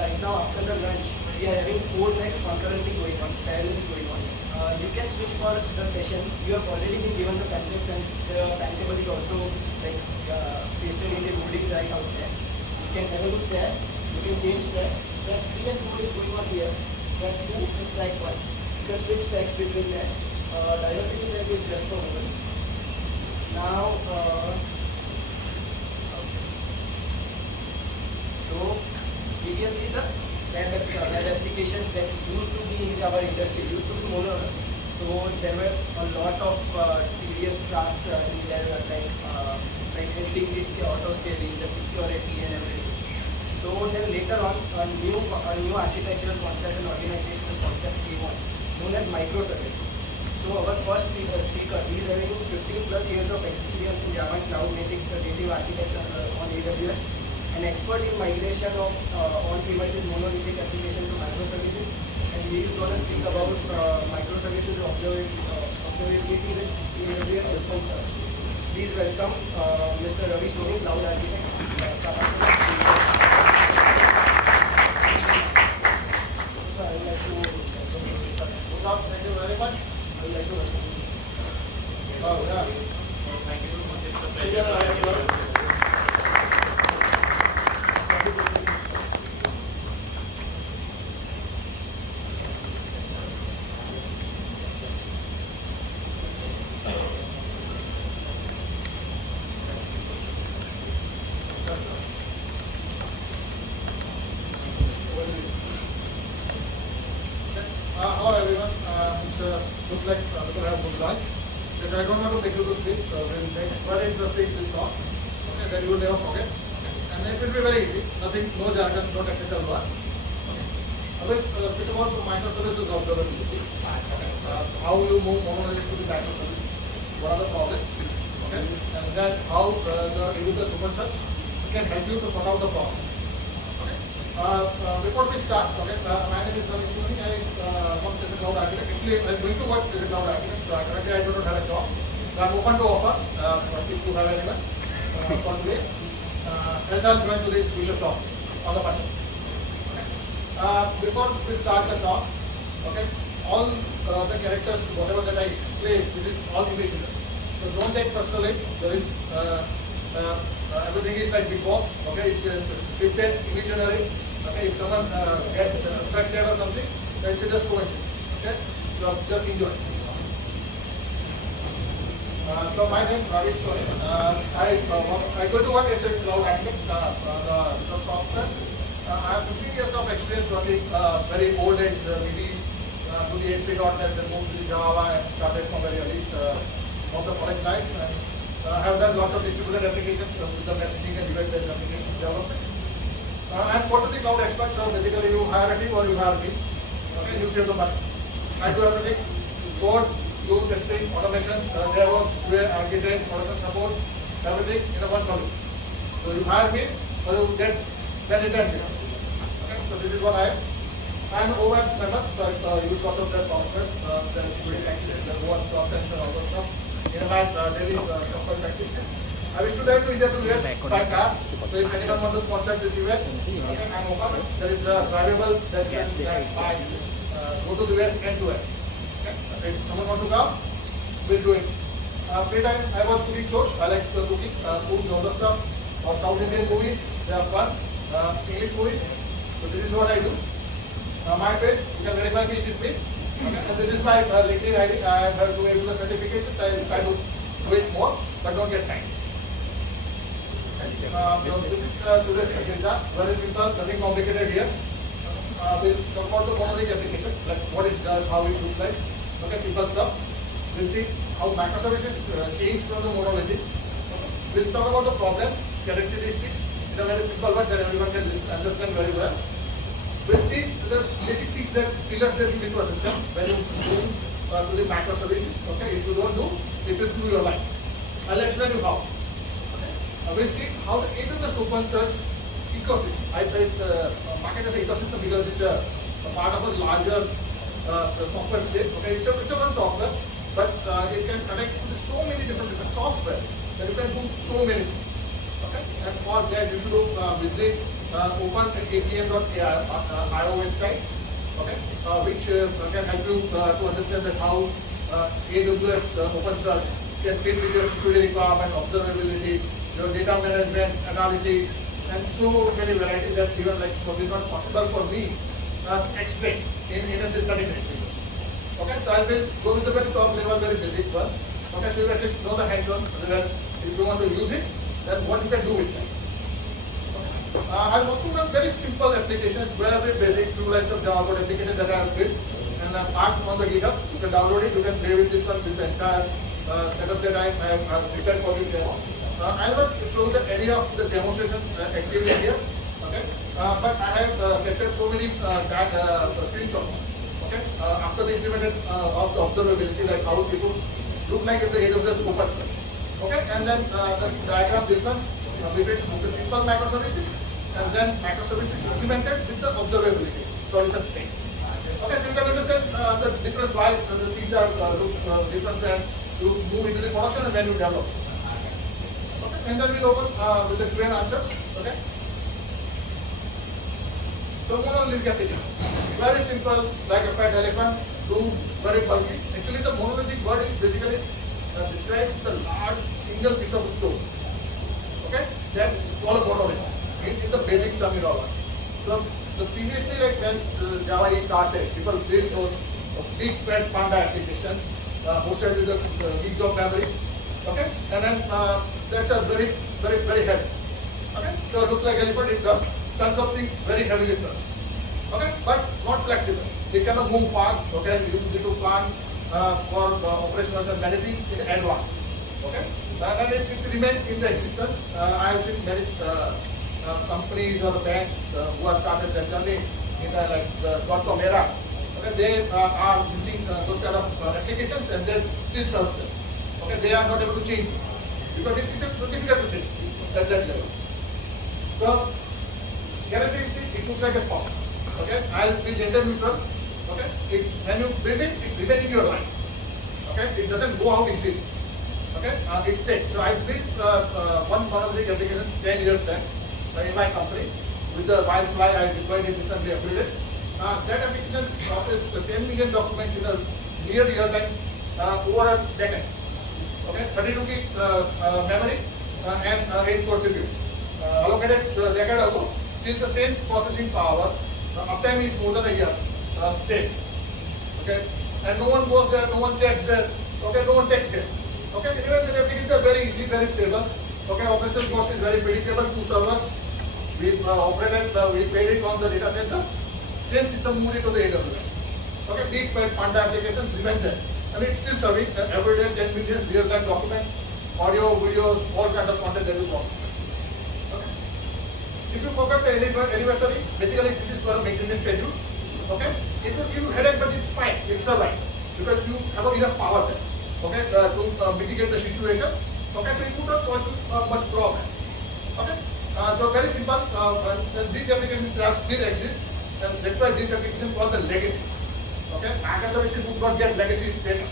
right now after the lunch, we are having 4 tracks concurrently going on, parallelly going on. You can switch for the sessions. You have already been given the templates and the timetable is also like pasted in the loadings right out there. You can have a look there. You can change tracks. Track 3 and 4 is going on here. Track 2 and track 1. You can switch tracks between them. Diversity track is just for humans. Now, so previously the web applications that used to be in our industry used to be monolith. So there were a lot of tedious tasks in there, like editing this auto scaling, the security and everything. So then later on, a new architectural concept and organizational concept came on, known as microservices. So our first speaker, he is having 15 plus years of experience in Java and cloud native architecture on AWS, an expert in migration of on-premises monolithic application to microservices, and he is going to speak about microservices observability with AWS OpenSearch. Please welcome Mr. Ravi Soni, cloud architect. Thank you very much. I would like to welcome you. Oh, yeah. Thank you so much. It's a pleasure. Hello everyone. Looks like people have good lunch. But I don't want to make you to sleep, so we'll make very interesting this talk. Okay, that you will never forget. Okay. And it will be very easy. Nothing, no jargon, no technical work. Okay. I will speak about the microservices observability. Okay. How you move monolithic to the microservices. What are the problems? Okay. And then how the AWS OpenSearch can help you to sort out the problems. Before we start, okay, my name is Ravi Soni. I work as a cloud architect. Actually, I'm going to work as a cloud architect. So currently, I do not have a job. So I'm open to offer. If you have anyone for today, else I'll join to this bishop talk on the button. Okay. Before we start the talk, okay, all the characters, whatever that I explain, this is all imaginary. So don't take personally. There is everything is like Big Boss. Okay, it's scripted, imaginary. Okay, if someone gets affected or something, then it's just coincidence. Okay, so just enjoy. So my name is Ravi Soni. I go to work as a cloud architect on the research software. I have 15 years of experience working very old days, maybe to the ASP.NET, then moved to Java and started from very early from the college life. And I have done lots of distributed applications with the messaging and event-based applications development. I'm quarterly cloud expert, so basically you hire a team or you hire me. Okay, you save the money. I do everything: code, use testing, automations, DevOps, QA, architect, production supports, everything in a one solution. So you hire me or you get it and me. Okay, so this is what I am. I'm an OWASP member, so I use lots of their software, their security practices, their one stop times and all that stuff. In my daily software practices. I wish to dive to India to US by car. So if anyone wants to sponsor this event, okay, I'm open. There is a drivable that can buy, go to the US end to end. Okay? So if someone wants to come, we'll do it. Free time, I watch cooking shows. I like cooking, foods, all the stuff. Or South Indian movies, they are fun. English movies. So this is what I do. My face, you can verify me, it is me. Okay. And this is my LinkedIn ID. I have to do the certifications. I will try to do it more, but don't get time. So this is today's agenda. Very simple, nothing complicated here. We'll talk about the monolithic applications, like what it does, how it looks like. Okay, simple stuff. We'll see how microservices change from the monolithic. We'll talk about the problems, characteristics in a very simple way that everyone can understand very well. We'll see the basic things that pillars that you need to understand when you move to the microservices. Okay, if you don't do, it will screw your life. I'll explain you how. Okay. We'll see how the AWS OpenSearch ecosystem. I market as an ecosystem because it's a part of a larger software state. Okay, it's a one software, but it can connect with so many different software that you can do so many things. Okay, and for that you should visit open atm.io website, okay, which can help you to understand that how AWS OpenSearch can fit with your security requirement, observability, your data management, analytics, and so many varieties that even like probably not possible for me to explain in this 30 minute video. Okay, so I will go with the very top level, very basic ones. Okay, so you at least know the hands-on, whether if you want to use it, then what you can do with that. I'll walk through some very simple applications, very basic, few lines of Java code application that I have built and parked on the GitHub. You can download it, you can play with this one with the entire setup that I have prepared for this demo. I'll not show you any of the demonstrations actively here, okay? But I have captured so many screenshots, okay? After the implemented of the observability, like how it would look like in the AWS OpenSearch, okay? And then the diagram difference between the simple microservices and then microservices implemented with the observability solution state. Okay, so you can understand the difference why the things are looks different when you move into the production and when you develop. Okay, and then we'll open with the Q&A answers. Okay. So monolithic applications, very simple, like a fat elephant, do very bulky. Actually, the monolithic word is basically describe the large single piece of stone. Okay, that's called a monolith in the basic terminology. So the previously, like when Java started, people built those big fat panda applications hosted with the gigs of memory. Okay, and then that's a very heavy. Okay, so it looks like elephant. It does tons of things, very heavy lifters. Okay, but not flexible. It cannot move fast. Okay, you need to plan for operationals and many things in advance. Okay, and it's remained in the existence. I have seen many companies or the banks who have started their journey in like the .com era. Okay, they are using those kind of applications and they still serve them. Okay, they are not able to change because it's difficult to change at that level. So, guarantee it looks like a spouse. Okay, I'll be gender neutral. Okay, it's when you build it, it's remain in your life. Okay, it doesn't go out easily. Okay, it stays. So I built one monolithic application 10 years back in my company with the Wildfly. I deployed it recently, upgraded. That application processed 10 million documents in a near real time over a decade. Okay, 32 gig memory and 8 core CPU. Allocated a decade ago, still the same processing power. Uptime is more than a year state. Okay, and no one goes there, no one checks there. Okay, no one takes care. Okay, anyway, the applications are very easy, very stable. Okay, operational cost is very predictable. 2 servers, we operated, we paid it on the data center. Same system moved it to the AWS. Okay, big fat panda applications remain there, and it's still serving every day 10 million real-time documents, audio, videos, all kind of content that you process. Okay, if you forget the anniversary, basically this is for a maintenance schedule. Okay, it will give you headache, but it's fine, it's survive because you have enough power there. Okay, to mitigate the situation. Okay, so it would not cause you much problem. Okay, so very simple. And these applications still exist, and that's why this application called the legacy. Okay, microservices would not get legacy status.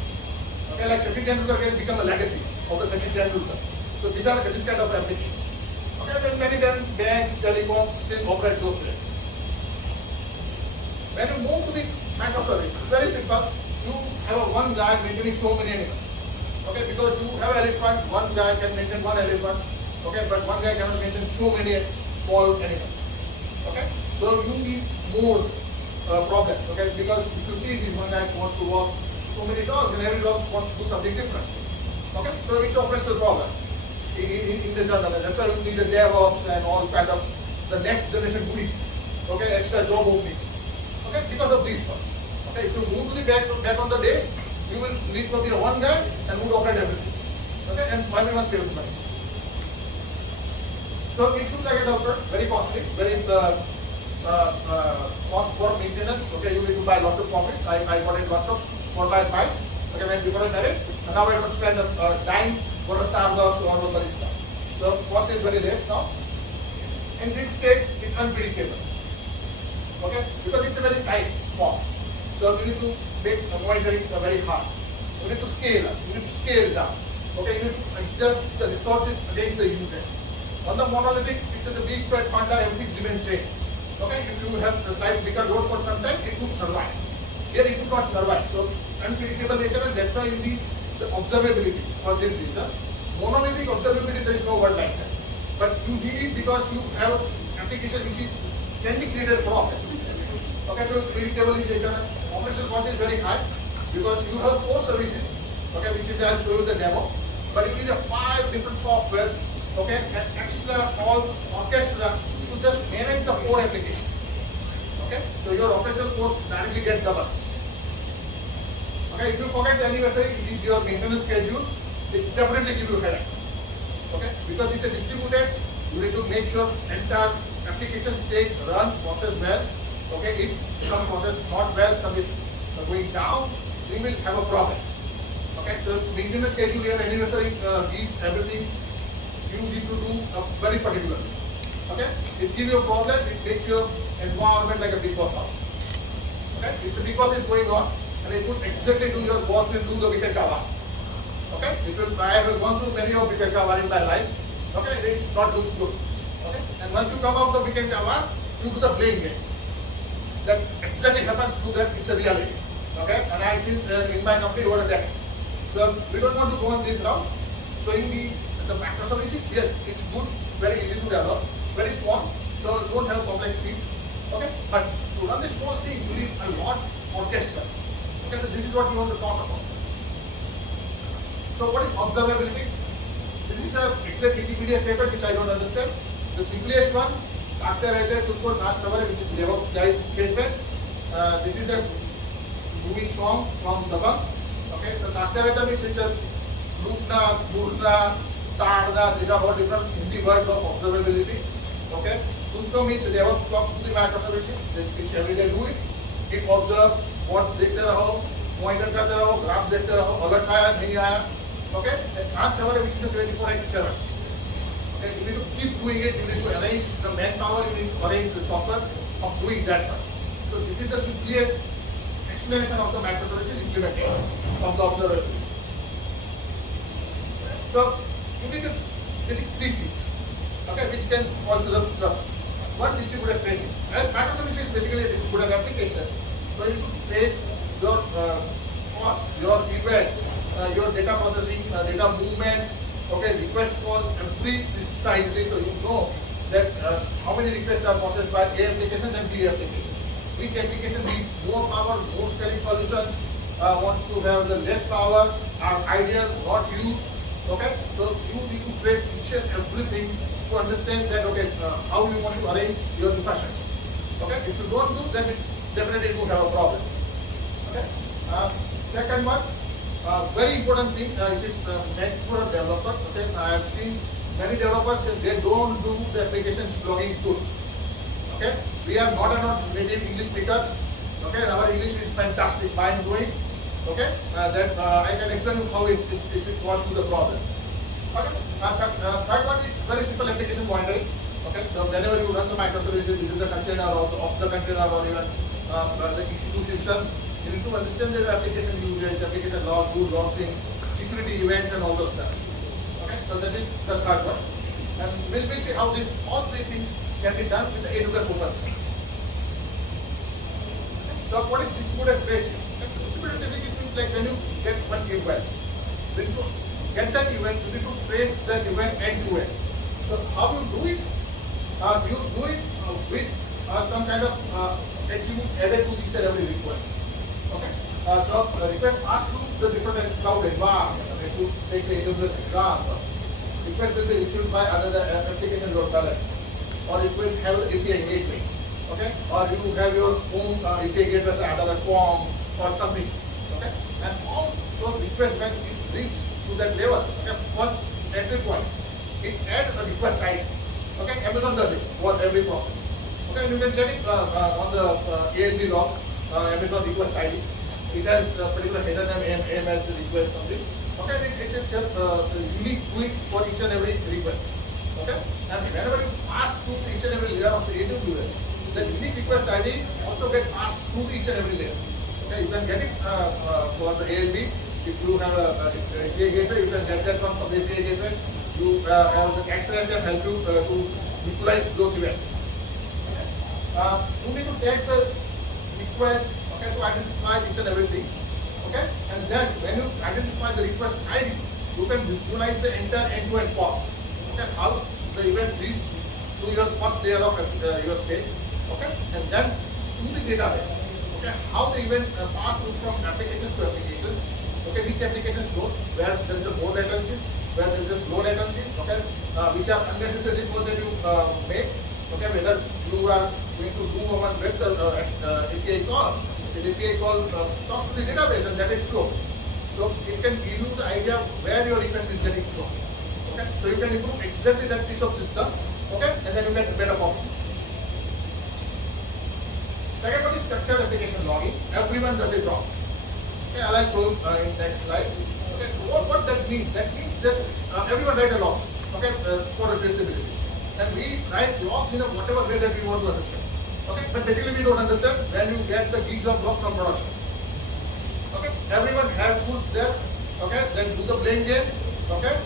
Okay, like Sachin Tendulkar can become a legacy of the Sachin Tendulkar. So these are this kind of applications. Okay, then many banks, telecom still operate those ways. When you move to the microservices, very simple. You have one guy maintaining so many animals. Okay, because you have an elephant, one guy can maintain one elephant. Okay, but one guy cannot maintain so many small animals. Okay, so you need more problems. Okay, because if you see this one guy wants to walk so many dogs and every dog wants to do something different. Okay, so it's an operational problem in the journal. And that's why you need the DevOps and all kind of the next generation goodies. Okay, extra job openings. Okay, because of this one. Okay, if you move to the back on the days, you will need to be a one guy and would operate everything. Okay, and everyone saves money. So it looks like a doctor, very costly, very cost for maintenance. Okay, you need to buy lots of coffees. I bought it lots of for my bike. Okay, when before I married, and now I don't spend a dime for a Starbucks or a barista. So cost is very less now. In this state, it's unpredictable. Okay, because it's a very tight, small. So you need to make monitoring very hard. You need to scale up, you need to scale down. Okay, you need to adjust the resources against the usage. On the monolithic, it's a big fat panda, everything remains same. Okay, if you have a slight bigger load for some time, it would survive. Here it would not survive. So unpredictable nature, and that's why you need the observability for this reason. Monolithic observability, there is no word like that. But you need it because you have application which can be created from it. Okay, so predictable in nature. Operational cost is very high because you have 4 services. Okay, which is I'll show you the demo. But you need 5 different softwares. Okay, and extra all orchestra to just manage the 4 applications. Okay, so your operational cost directly get doubled. Okay, if you forget the anniversary, which is your maintenance schedule, it definitely give you a headache. Okay, because it's a distributed, you need to make sure entire application state run process well. Okay, if some process not well, some is going down, we will have a problem. Okay, so maintenance schedule here, anniversary gives everything you need to do very particularly. Okay, it gives you a problem, it makes your environment like a big boss house. Okay, it's a big boss is going on, and it would exactly do your boss will do the weekend cover. Okay, it will. I have gone through many of weekend cover in my life. Okay, it's not looks good. Okay, and once you come out the weekend cover, you do the blame game. That exactly happens to that. It's a reality. Okay, and I've seen in my company over a decade. So we don't want to go on this route. So you need the microservices. Yes, it's good, very easy to develop, very small. So you don't have complex things. Okay, but to run the small things, you need a lot orchestra. Okay, so this is what we want to talk about. So what is observability? This is a exact Wikipedia statement which I don't understand. The simplest one, आते रहते हैं तुझको साथ सवार which is DevOps guys statement. This is a movie song from Dabang. Okay, so आते रहते means it's a लूटना, भूलना, ताड़ना. These are all different Hindi words of observability. Okay, तुझको means DevOps talks to the microservices which every day do it. Keep observe, what's देखते रहो, monitor करते रहो, ग्राफ देखते रहो, अलर्ट्स आया नहीं आया. Okay, and साथ सवार which is a 24/7. Okay, you need to keep doing it. You need to arrange the manpower. You need to arrange the software of doing that. So this is the simplest explanation of the microservices implementation of the observability. So you need to basic 3 things. Okay, which can cause you the trouble. One, distributed tracing. As microservices is basically a distributed applications, so you need to trace your thoughts, your events, your data processing, data movements. Okay, request calls every precisely, so you know that how many requests are processed by A application and B application. Which application needs more power, more scaling solutions, wants to have the less power, are ideal, not used. Okay, so you need to trace each and everything to understand that okay, how you want to arrange your infrastructure. Okay, if you don't do, then it definitely will have a problem. Okay, second one. Very important thing which is meant for developers. Okay, I have seen many developers they don't do the application logging good. Okay, we are not native English speakers. Okay, and our English is fantastic, mind blowing. Okay, that I can explain how it causes you the problem. Okay, third one is very simple application monitoring. Okay, so whenever you run the microservices within the container or off the container or even the EC2 systems, you need to understand the application usage, application log, good logging, security events, and all those stuff. Okay, so that is the third one. And we'll see how this all 3 things can be done with the AWS OpenSearch. So what is distributed tracing? Distributed tracing means like when you get one event, when you get that event, you need to trace that event end to end. So how you do it? You do it with some kind of attribute added to each and every request. Okay. So request pass through the different cloud environment. If you take the AWS example, request will be received by other application load balance, or it will have the API gateway. Okay, or you have your own API gateway as either a COM or something. Okay, and all those requests when it reach to that level, okay, first entry point, it adds a request ID. Okay, Amazon does it for every process. Okay, and you can check it on the ALB logs. Amazon request ID. It has a particular header name, AMS request something. Okay, it's a unique tweet for each and every request. Okay, and whenever you pass through each and every layer of the AWS, the unique request ID also get passed through each and every layer. Okay, you can get it for the ALB. If you have a API gateway, you can get that from the API gateway. You have the action can help you to visualize those events. You need to take the request, okay, to identify each and everything, okay, and then when you identify the request ID, you can visualize the entire end-to-end path, okay, how the event reached to your first layer of your state, okay, and then through the database, okay, how the event path moves from applications to applications, okay, which application shows where there is a more latencies, where there is a slow latencies, okay, which are unnecessary code that you make, okay, whether you are going to do one web server API call, the API call talks to the database and that is slow. So it can give you the idea where your request is getting slow. Okay, so you can improve exactly that piece of system, okay, and then you get better performance. Second one is structured application logging. Everyone does it wrong. Okay, I'll show in next slide. Okay, what that means? That means that everyone write a log, okay, for a traceability, and we write logs in a whatever way that we want to understand. Okay, but basically we don't understand when you get the gigs of log from production. Okay, everyone have tools there. Okay, then do the blame game. Okay,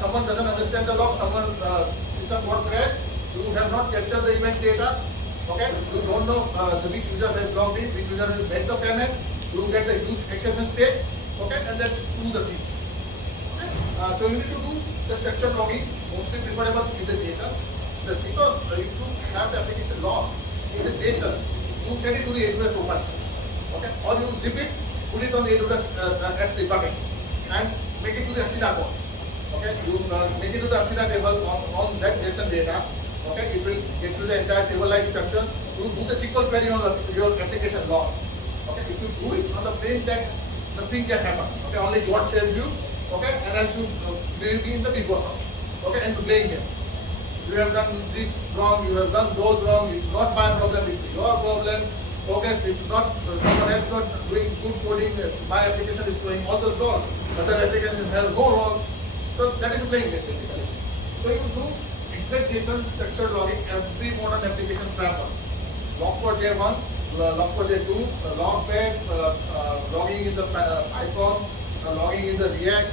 someone doesn't understand the log, someone system got crashed. You have not captured the event data. Okay, you don't know which user has logged in, which user has made the payment. You get the huge exception state. Okay, and that's do the things. Okay, so you need to do the structured logging, mostly preferable in the JSON. Because if you have the application log in the JSON, you send it to the AWS OpenSearch. Okay, or you zip it, put it on the AWS S3 bucket, and make it to the Athena box. Okay, you make it to the Athena table on that JSON data. Okay, it will get you the entire table-like structure. You do the SQL query on your application logs. Okay, if you do it on the plain text, nothing can happen. Okay, only God saves you. Okay, and else you will be in the big warehouse. Okay, and to blame him. You have done this wrong, you have done those wrong. It's not my problem, it's your problem. Okay, it's not someone else not doing good coding. My application is doing all those wrong. Other applications have no wrong. So that is playing game basically. So you do exact JSON structured logging every modern application framework. Log4j1, Log4j2, Logback, logging in the Python, logging in the React,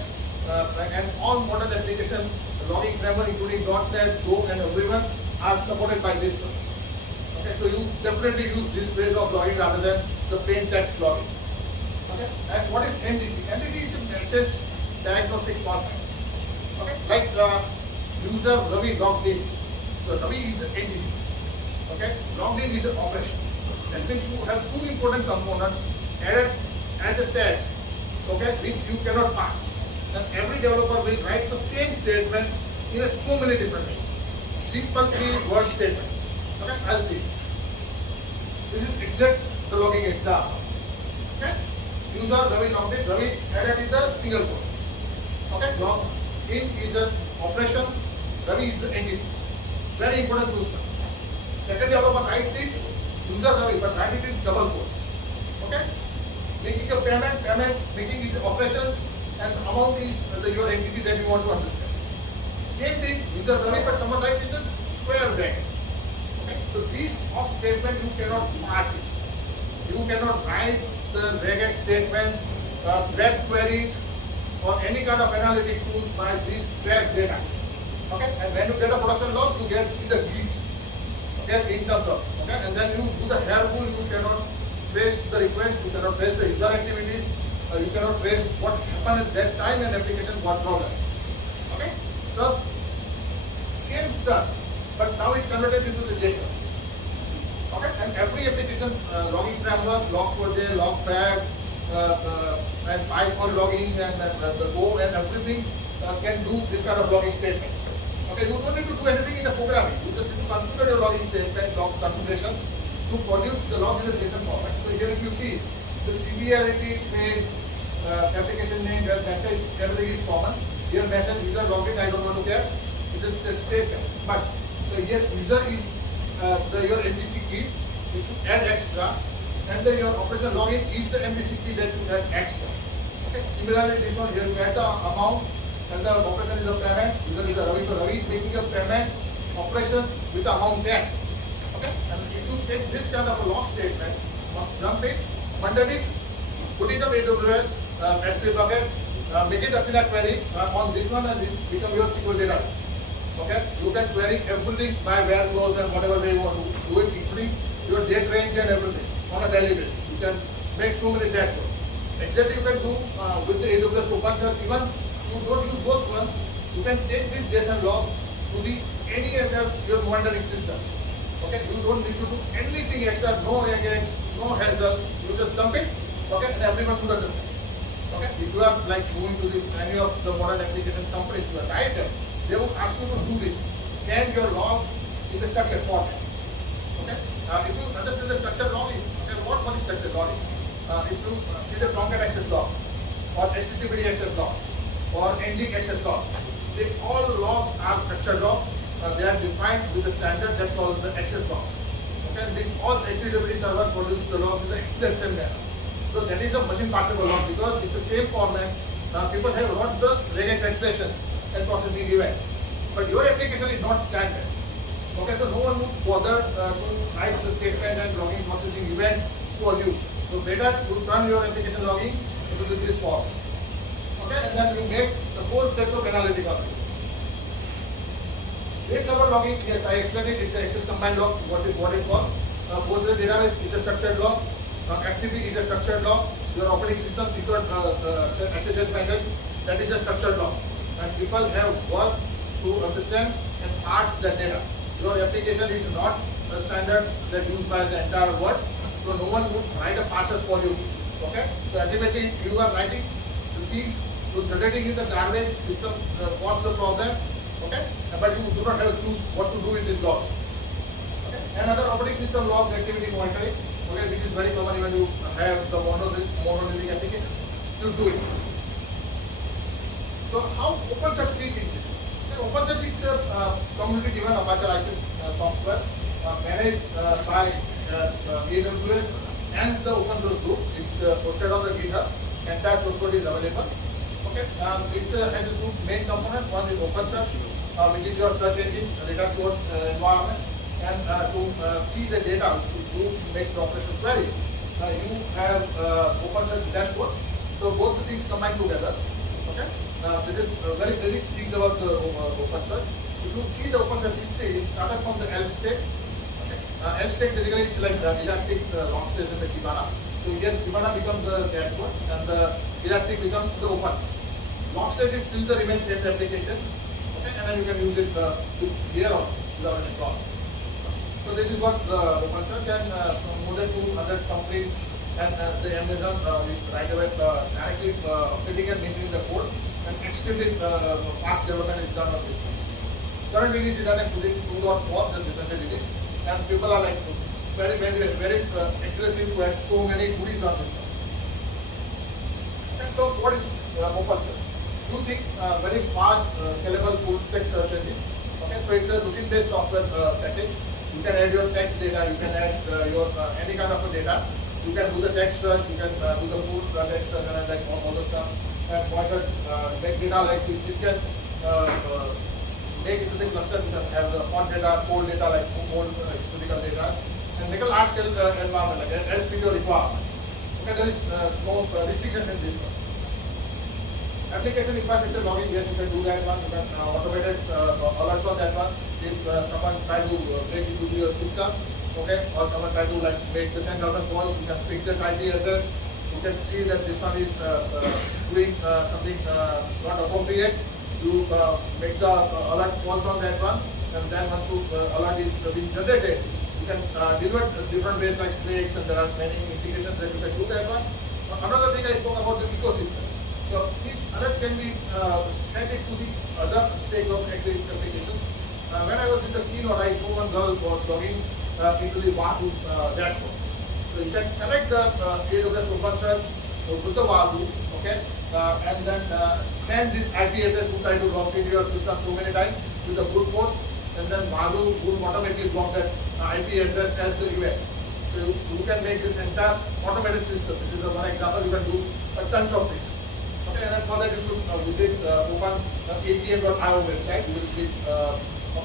and all modern application logging framework including .NET, Go, and everyone are supported by this one. Okay, so you definitely use this ways of logging rather than the plain text logging. Okay, and what is MDC? MDC is a message diagnostic context. Okay, like user Ravi logged in. So Ravi is an entity. Okay, logged in is an operation. That means you have two important components added as a text, okay, which you cannot pass. And every developer will write the same statement in so many different ways. Simple 3-word statement. Okay, I'll see. This is exact the logging example. Okay, user Ravi logged in. Ravi added in the single quote. Okay, log in is an operation. Ravi is the entity. Very important to start. Second developer writes it. User Ravi, but write it in double quote. Okay, making a payment making is operations, and amount is your entity that you want to understand. Same thing, user Ravi, but someone writes it in square bracket. Okay, so these off statement you cannot parse it. You cannot write the regex statements, grep queries, or any kind of analytic tools by this grep data. Okay, and when you get the production logs, you get see the geeks. Okay, in terms of, okay, and then you do the hair rule. You cannot trace the request, you cannot trace the user activities, you cannot trace what happened at that time and application what problem. Okay, so same stuff, but now it's converted into the JSON. Okay, and every application logging framework, Log4j, Logback, and Python logging and the Go and everything can do this kind of logging statements. Okay, you don't need to do anything in the programming. You just need to configure your logging statement, log configurations to produce the logs in the JSON format. So here if you see the severity, trades, application name, where message, everything is common. Here message user logged in, I don't want to care. It's just a statement. But here user is your MDC keys, you should add extra, and then your operation login is the MDC key that you add extra. Okay. Similarly, this one here you add the amount. And the operation is a payment, user is a Ravi, so Ravi is making a payment operations with the amount there. Okay, and if you take this kind of a log statement, jump it, bundle it, put it on AWS S3 bucket, make it a query on this one, and it's become your SQL database. Okay, you can query everything by where close and whatever way you want to do it, including your date range and everything on a daily basis. You can make so many dashboards. Exactly, you can do with the AWS OpenSearch. Even you don't use those ones, you can take these JSON logs to the any other your monitoring systems. Okay, you don't need to do anything extra, no regex, no hassle. You just dump it. Okay, and everyone would understand. Okay, if you are like going to any of the modern application companies, you are right, they would ask you to do this. Send your logs in the structured format. Okay, if you understand the structured logging, okay, what is structured logging? If you see the Tomcat access log, or HTTPD access log, or NG access logs, they all logs are structured logs. They are defined with the standard that called the access logs. Okay, this all HTTPD server produce the logs in the exact same manner. So that is a machine parsable log because it's the same format. People have wrote the regex expressions and processing events, but your application is not standard. Okay, so no one would bother to write the statement and logging processing events for you. So better to turn your application logging into this form. Okay, and then you make the whole sets of analytic on this. Date server logging, yes, I explained it. It's an access combined log. What it called? Postgres database is a structured log. FTP is a structured log. Your operating system secret SSH message, that is a structured log. And people have worked to understand and parse that data. Your application is not a standard that used by the entire world, so no one would write a parsers for you. Okay, so ultimately you are writing the things to generating in the garbage system cause the problem. Okay, but you do not have a clue what to do with these logs. Okay, another operating system logs activity monitoring. Okay, which is very common when you have the monolithic applications. You do it. So how OpenSearch fits in this? OpenSearch is a community-driven Apache license software managed by AWS and the open source group. It's hosted on the GitHub. Entire source code is available. Okay, it has two main components. One is OpenSearch, which is your search engine, data stored environment, and to see the data, to make the operational queries. You have OpenSearch dashboards. So both the things combine together. Okay. This is very basic things about the OpenSearch. If you see the OpenSearch history, it started from the Elm state. Okay. Elm state basically it's like the Elastic log stage in the Kibana. So here Kibana becomes the dashboards and the Elastic becomes the OpenSearch. Log stage is still the remain same applications. Okay, and then you can use it here also without any problem. So this is what OpenSearch and more than 200 companies and the Amazon is right away directly updating and maintaining the code, and extremely fast development is done on this one. Current release is at 2.4, just recently released, and people are like very aggressive to add so many goodies on this one. And so what is OpenSearch? Two things: very fast, scalable full stack search engine. Okay, so it's a Lucene-based software package. You can add your text data, you can add your any kind of a data. You can do the text search, you can do the full text search and like all the stuff. And pointer, make data like which can make into the clusters. You can have the hot data, cold data like cold historical data, and make a large scale environment like as per your requirement. Okay, there is no restrictions in this one. Application infrastructure logging, yes, you can do that one. You can automated alerts on that one. If someone try to break into your system, okay, or someone try to like make the 10,000 calls, you can pick the IP address. You can see that this one is doing something not appropriate. You make the alert calls on that one, and then once you alert is being generated, you can deliver different ways like snakes, and there are many integrations that you can do that one. Another thing I spoke about the ecosystem. So this alert can be sent it to the other stake of applications. When I was in the keynote, I saw one girl was logging into the Wazoo dashboard. So you can connect the AWS OpenSearch with the Wazoo, okay, and then send this IP address who try to log into your system so many times with the brute force, and then Wazoo will automatically block that IP address as the event. So you can make this entire automated system. This is one example. You can do tons of things. Okay, and then for that you should visit openapm.io website. You will see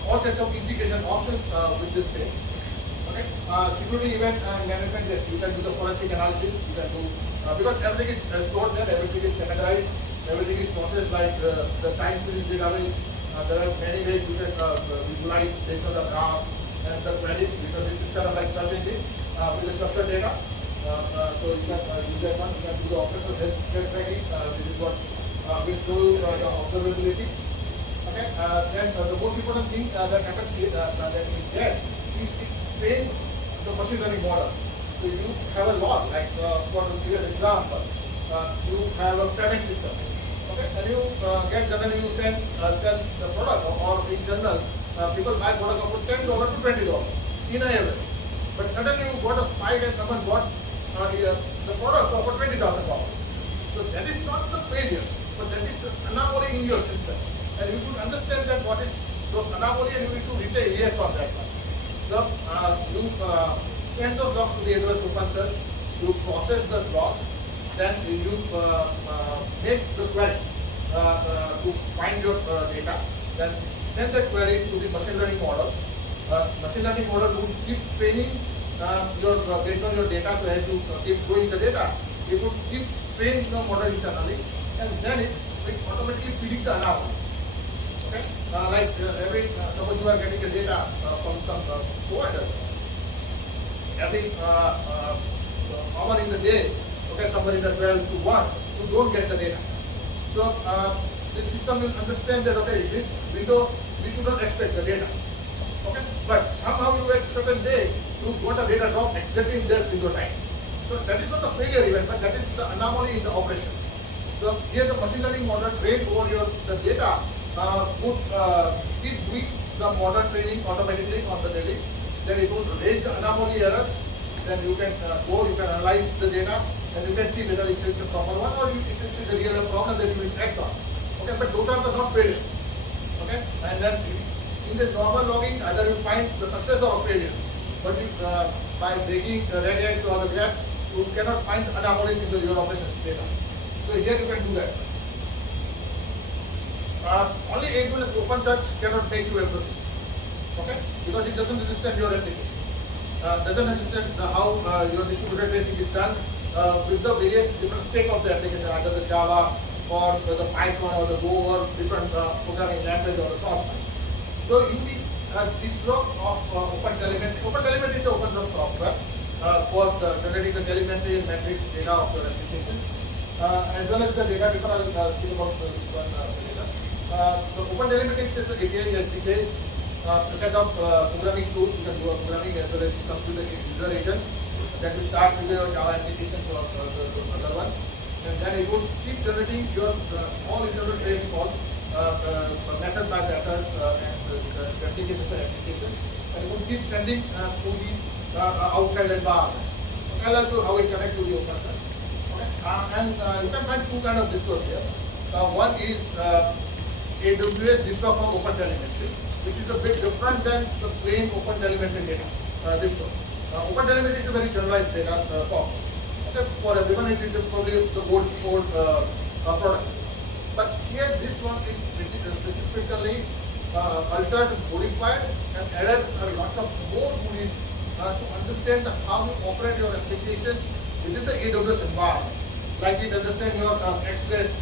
all sorts of integration options with this thing. Okay, security event management, yes, you can do the forensic analysis. You can do because everything is stored there, everything is categorized. everything is processed like the time series database. There are many ways you can visualize based on the graph and the queries because it's kind of like search engine with the structured data. So you can use that one. You can do the operational health tracking. This is what will show you the observability. Okay. Then the most important thing that happens here that we get is it's trained the machine learning model. So you have a log, like for the previous example, you have a payment system. Okay, and you get generally you sell the product or in general people buy product for $10 to $20 in a average. But suddenly you got a spike and someone bought the products for $20,000. So that is not the failure, but that is the anomaly in your system. And you should understand that what is those anomaly and you need to react on that one. So you send those logs to the AWS OpenSearch, you process those logs, then you make the query to find your data, then send that query to the machine learning models. Machine learning model would keep training based on your data. So as you keep growing the data, it would keep training the model internally, and then it automatically predict the anomaly. Okay, suppose you are getting the data from some providers. Every hour in the day, okay, somewhere in the 12 to 1, you don't get the data. So the system will understand that, okay, this window, we should not expect the data. Okay, but somehow you at certain day, you got a data drop exactly in this window time. So that is not the failure event, but that is the anomaly in the operations. So here the machine learning model trained over the data would keep doing the model training automatically on the daily. Then it would raise the anomaly errors. Then you can you can analyze the data, and you can see whether it's a proper one or it's a real problem that you will act on. Okay, but those are the not failures. Okay, and then in the normal logging, either you find the success or a failure. But by breaking the red X or the gaps, you cannot find anomalies in your operations data. So here you can do that. Only AWS OpenSearch cannot make you everything. Okay, because it doesn't understand your applications. Doesn't understand how your distributed tracing is done with the various different state of the application, either the Java or the Python or the Go or different programming language or the software. So you need a distro of OpenTelemetry. OpenTelemetry is an open source software for generating the telemetry and metrics data of your applications, as well as the data. Before I will speak about this one later. The OpenTelemetry is API SDKs. To set up programming tools, you can do programming as well as it comes with the user agents. Then you start with your Java applications or the other ones, and then it will keep generating your all internal trace calls, method by method, and the application by application, and it will keep sending to the outside environment. I'll also how it connect to the OpenSearch. Okay, and you can find two kind of distros here. One is AWS distro from OpenTelemetry, which is a bit different than the plain OpenTelemetry data distro. OpenTelemetry is a very generalized data software. Okay, for everyone, it is probably the old product. But here, this one is specifically altered, modified, and added lots of more goodies to understand how you operate your applications within the AWS environment. Like it understands your X-rays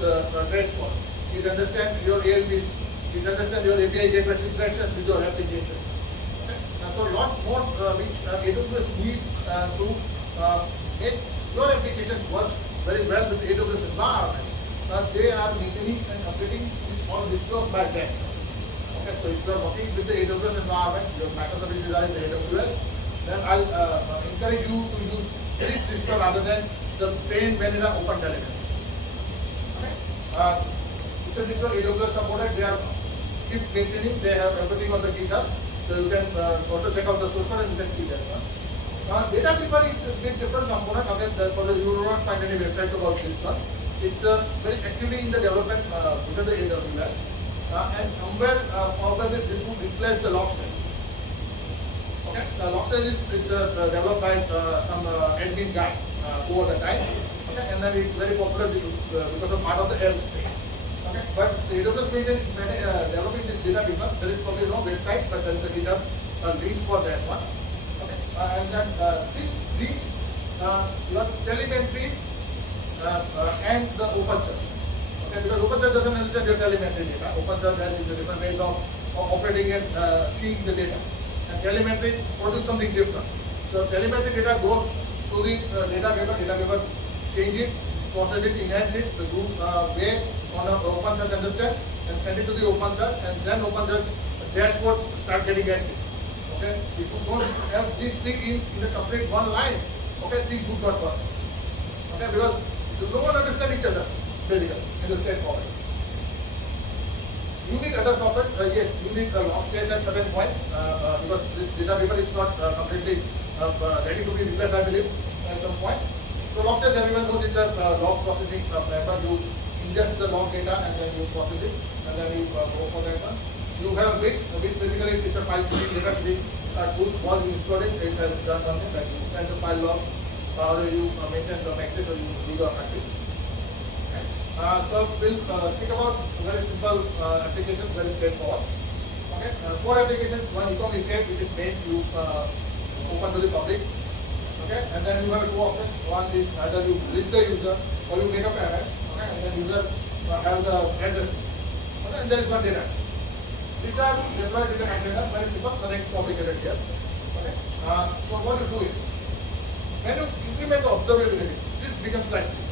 trace calls. It understands your ALBs, it understands your API gateway interactions with your applications. Okay? So a lot more which AWS needs to make your application works very well with the AWS environment. They are maintaining and updating these all distros by themselves. Okay, so if you are working with the AWS environment, your microservices are in the AWS, then I'll encourage you to use this distro rather than the plain vanilla OpenTelemetry. Okay. It's a distro AWS supported. They are keep maintaining. They have everything on the GitHub, so you can also check out the source code and you can see that one. Data Clipper is a bit different component. Okay, therefore you will not find any websites about this one. It's very actively in the development within the AWS, and somewhere probably this would replace the log space. Okay, the log space is developed by some admin guy over the time. Okay, and then it's very popular because of part of the Elk state. Okay, but the AWS developing this data Clipper, there is probably no website, but there is a GitHub links for that one. Okay, and then this links your telemetry and the OpenSearch. Okay, because OpenSearch doesn't understand your telemetry data. OpenSearch has its different ways of operating and seeing the data. And telemetry produces something different. So telemetry data goes to the data paper change it, process it, enhance it, the good way on OpenSearch understand, and send it to the OpenSearch, and then OpenSearch dashboards start getting active. Okay, if you don't have these three in the complete one line, okay, things would not work. Okay, because no one understands each other basically in the straightforward. You need other software, yes, you need the log space at certain point because this data paper is not completely ready to be replaced, I believe, at some point. So log space, everyone knows it's a log processing framework. You ingest the log data and then you process it, and then you go for that one. You have Wix, which basically it's a file streaming, data streaming tools. Once you install it, it has done one thing, like you send the file logs, or you maintain the matrix, or you do the matrix. So we'll speak about very simple applications, very straightforward. Okay, 4 applications, one ecom API which is made to open to the public. Okay, and then you have 2 options. One is either you list the user or you make a payment. Okay, and then user have the addresses. Okay, and there is one data. These are deployed in a container, very simple, nothing complicated here. Okay, so what you do is when you implement the observability, this becomes like this.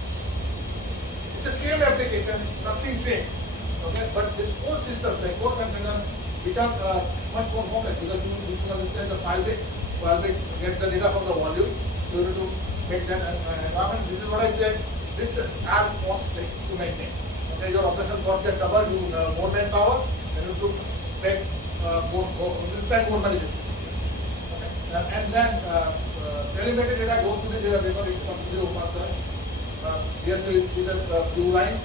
It's the same applications, nothing changed. Okay, but this core system, like core container, become much more complex because you need to understand the file bits, get the data from the volume, you need to make that environment. This is what I said. This are costly to maintain. Okay, your operation cost get covered, you more manpower, and you need to make you spend more money. Okay, and then telemetry data goes to the data paper. It comes to the OpenSearch. Here you see the blue line.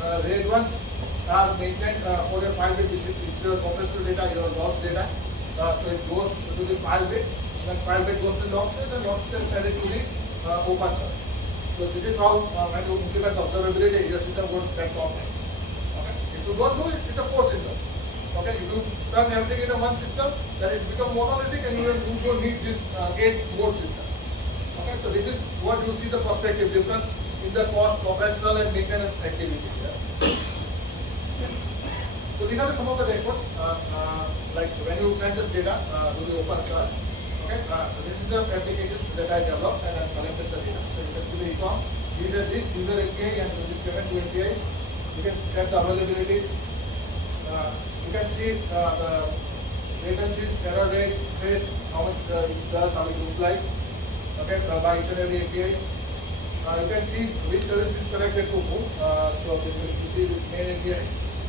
Red ones are maintained for your file bit. It's your operational data, your logs data. So it goes to the file bit. Then file bit goes to the log space, and log space send it to the OpenSearch. So this is how when you implement observability, your system goes that complex. Okay. If you don't do it, it's a 4 system. Okay. If you turn everything in a one system, then it's become monolithic, and you don't need this 8 board system. Okay. So this is what you see the prospective difference in the cost, operational, and maintenance activity. So these are some of the dashboards. Like when you send this data to the OpenSearch. Okay, this is the applications that I developed and I collected the data. So you can see the ecom, user list, user API, and this payment to APIs. You can set the availabilities. You can see the latencies, error rates, trace how much it does, how it looks like. Okay, by each and every APIs. You can see which service is connected to whom. So basically, if you see this main API,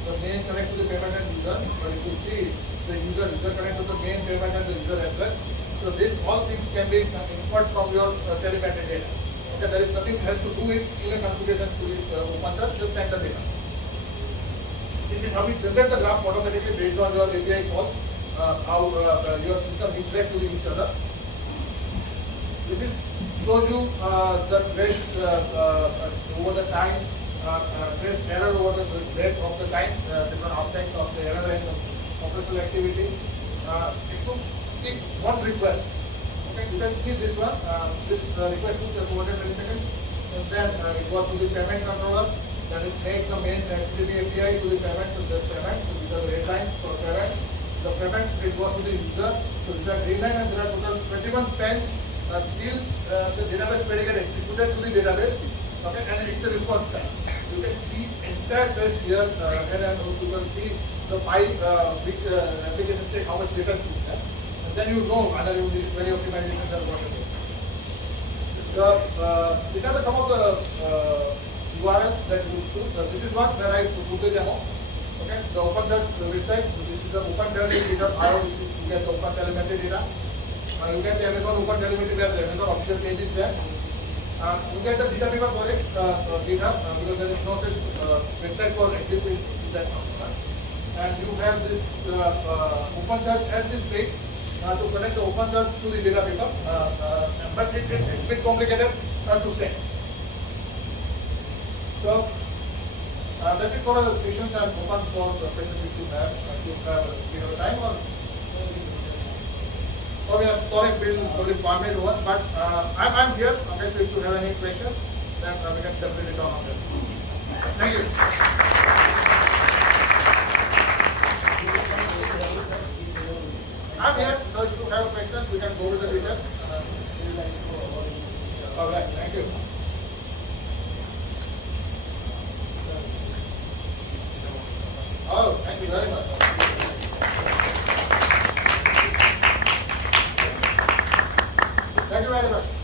the main connect to the payment and user. But if you see the user connect to the main payment and the user address. So this all things can be inferred from your telemetry data. Okay, there is nothing has to do with in the configurations to the OpenSearch, just send the data. This is how we generate the graph automatically based on your API calls, how your system interact with each other. This is shows you the trace over the time, trace error over the rate of the time, different aspects of the error and operational activity. If you take one request, okay, you can see this one. This request took 200 milliseconds, and then it goes to the payment controller. Then it makes the main HTTP API to the payment. So this payment. So these are the red lines for payment. The payment it goes to the user. So these are green line, and there are total 21 spans till the database query get executed to the database. Okay, and it's a response time. You can see entire trace here, and you can see the file which applications take how much data is there. Then you know whether you need query optimizations or what it is. So these are some of the URLs that you should. This is one where I put the demo. Okay, the OpenSearch website. So this is the OpenTelemetry.io, which is you get the OpenTelemetry data. You get the Amazon OpenTelemetry where the Amazon official page is there. You get the data paper projects GitHub because there is no such website for existing that. And you have this OpenSearch as this page. To connect the OpenSearch to the data paper, but it's a bit complicated to say. So that's it for the sessions. I'm open for the questions if you have. We have time or we are sorry, we'll probably format one, but I'm here. Okay, so if you have any questions, then we can separate it on that. Thank you. I'm here, so if you have questions, we can go with the detail. All right, thank you. Oh, thank you very much. Thank you very much.